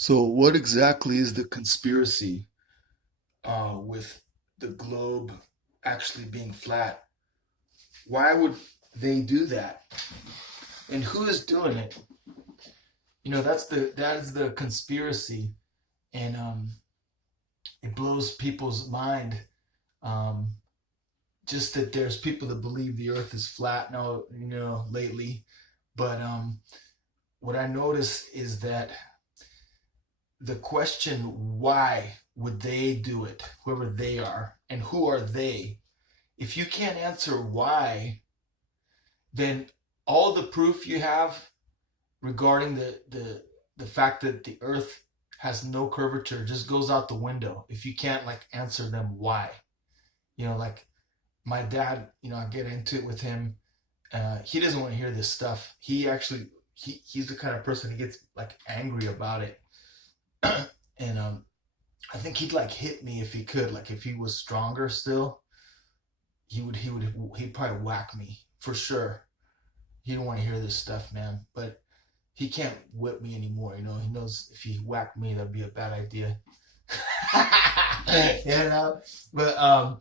So, what exactly is the conspiracy with the globe actually being flat? Why would they do that? And who is doing it? That is the conspiracy, and it blows people's mind. Um, just that there's people that believe the Earth is flat now, lately. But what I notice is that the question, why would they do it, whoever they are, and who are they? If you can't answer why, then all the proof you have regarding the fact that the Earth has no curvature just goes out the window. If you can't like answer them why, like my dad, I get into it with him. He doesn't want to hear this stuff. He's the kind of person who gets like angry about it, and I think he'd like hit me if he could, like if he was stronger still. He'd probably whack me for sure. He don't want to hear this stuff, man. But he can't whip me anymore. He knows if he whacked me, that'd be a bad idea. you know. But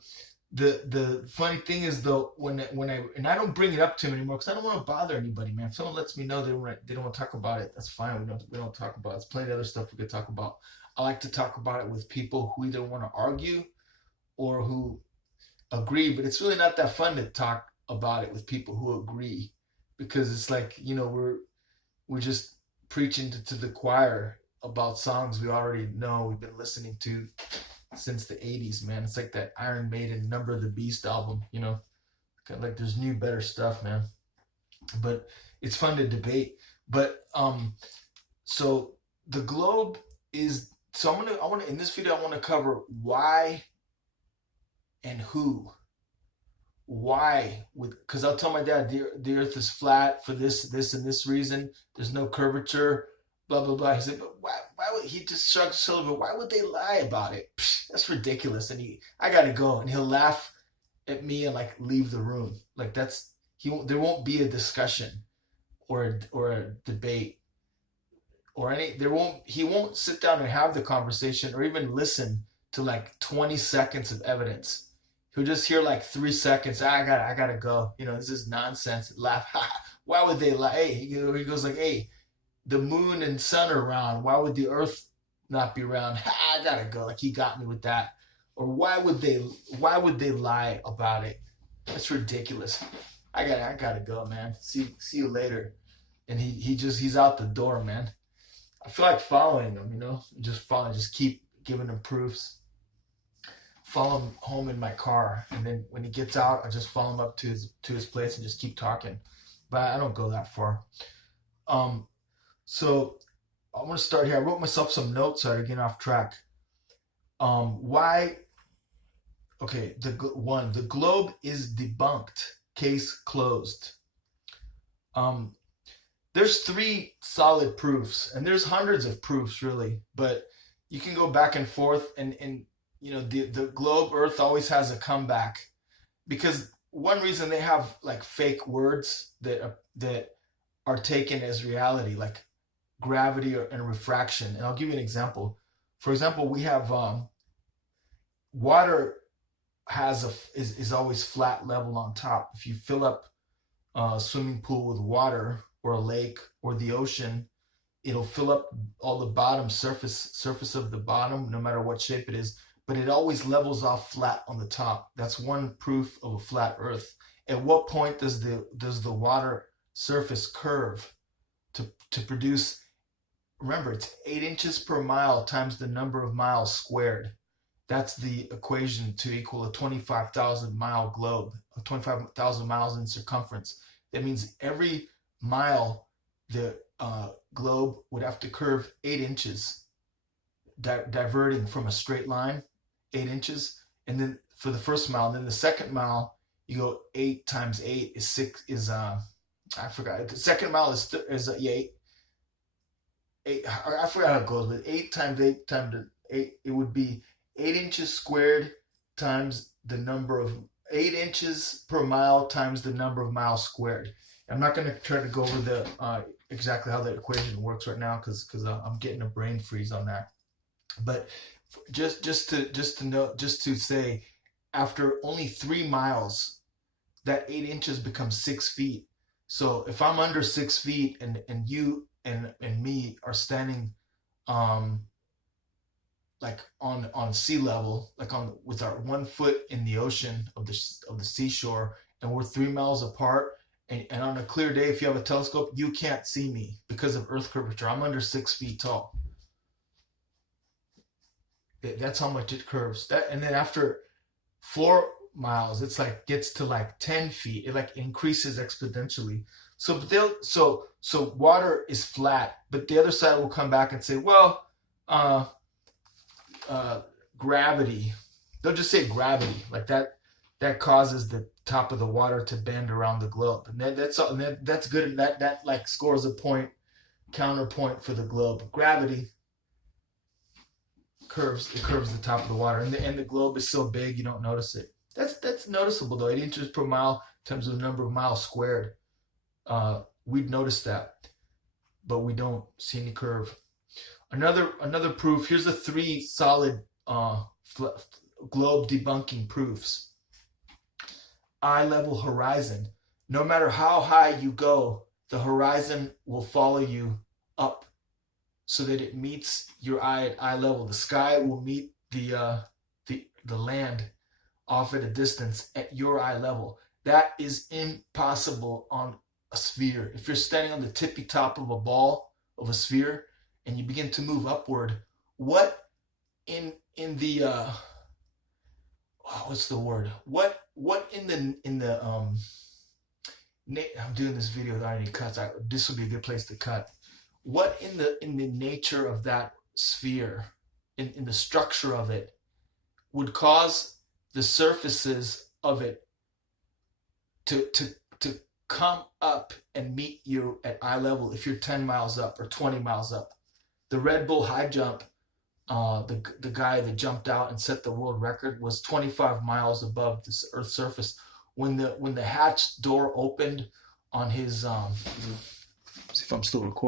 the funny thing is though, I don't bring it up to him anymore because I don't want to bother anybody, man. If someone lets me know they don't want to talk about it, that's fine. We don't talk about it. There's plenty of other stuff we could talk about. I like to talk about it with people who either want to argue or who agree, but it's really not that fun to talk about it with people who agree because it's like we're just preaching to the choir about songs we already know we've been listening to since the 80s, man. It's like that Iron Maiden Number of the Beast album, like there's new better stuff, man. But it's fun to debate. But so the globe is so I want to in this video I want to cover why and who. Why? Because I'll tell my dad the Earth is flat for this and this reason. There's no curvature. Blah blah blah. He said, but why would he just shrugged his shoulder? Why would they lie about it? Psh, that's ridiculous. And I gotta go. And he'll laugh at me and like leave the room. Like there won't be a discussion or a debate or any. He won't sit down and have the conversation or even listen to like 20 seconds of evidence. He'll just hear like 3 seconds. I gotta go. This is nonsense. Laugh. Why would they lie? Hey, he goes like, hey, the moon and sun are round. Why would the Earth not be round? I gotta go. Like he got me with that. Or why would they lie about it? That's ridiculous. I gotta go, man. See you later. And he's out the door, man. I feel like following him, just keep giving him proofs. Follow him home in my car, and then when he gets out, I just follow him up to his place and just keep talking. But I don't go that far. So I want to start here. I wrote myself some notes so I get off track. Why? Okay, the globe is debunked. Case closed. There's 3 solid proofs, and there's hundreds of proofs really, but you can go back and forth, and the globe Earth always has a comeback because one reason they have like fake words that are taken as reality, like gravity and refraction. And I'll give you an example. For example, we have water is always flat level on top. If you fill up a swimming pool with water or a lake or the ocean, it'll fill up all the bottom surface of the bottom, no matter what shape it is, but it always levels off flat on the top. That's one proof of a flat Earth. At what point does the water surface curve to produce? Remember, it's 8 inches per mile times the number of miles squared. That's the equation to equal a 25,000 mile globe, 25,000 miles in circumference. That means every mile the globe would have to curve 8 inches, diverting from a straight line, 8 inches. And then for the first mile, and then the second mile, you go 8 times 8 is 6, I forgot. The second mile is 8. I forgot how it goes, but 8 times 8 times 8, it would be 8 inches squared times the number of 8 inches per mile times the number of miles squared. I'm not going to try to go over the exactly how that equation works right now because I'm getting a brain freeze on that. But just to say, after only 3 miles, that 8 inches becomes 6 feet. So if I'm under 6 feet and you and me are standing um like on sea level, like on with our 1 foot in the ocean of the seashore, and we're 3 miles apart. And on a clear day, if you have a telescope, you can't see me because of Earth curvature. I'm under 6 feet tall. That's how much it curves. And then after 4 miles, it's like gets to like 10 feet. It like increases exponentially. So water is flat, but the other side will come back and say, well, uh, gravity. They'll just say gravity, like that causes the top of the water to bend around the globe, and that's good. And that like scores a point, counterpoint for the globe. Gravity curves the top of the water, and the globe is so big you don't notice it. That's noticeable though. 8 inches per mile in terms of the number of miles squared. We'd notice that, but we don't see any curve. Another proof. Here's the 3 solid globe debunking proofs. Eye level horizon. No matter how high you go, the horizon will follow you up so that it meets your eye at eye level. The sky will meet the land off at a distance at your eye level. That is impossible on a sphere. If you're standing on the tippy top of a ball of a sphere and you begin to move upward, what in the what's the word? What in the I'm doing this video without any cuts. This would be a good place to cut. What in the nature of that sphere, in the structure of it, would cause the surfaces of it to come up and meet you at eye level if you're 10 miles up or 20 miles up? The Red Bull high jump, the guy that jumped out and set the world record was 25 miles above the Earth's surface. When the hatch door opened on his see if I'm still recording.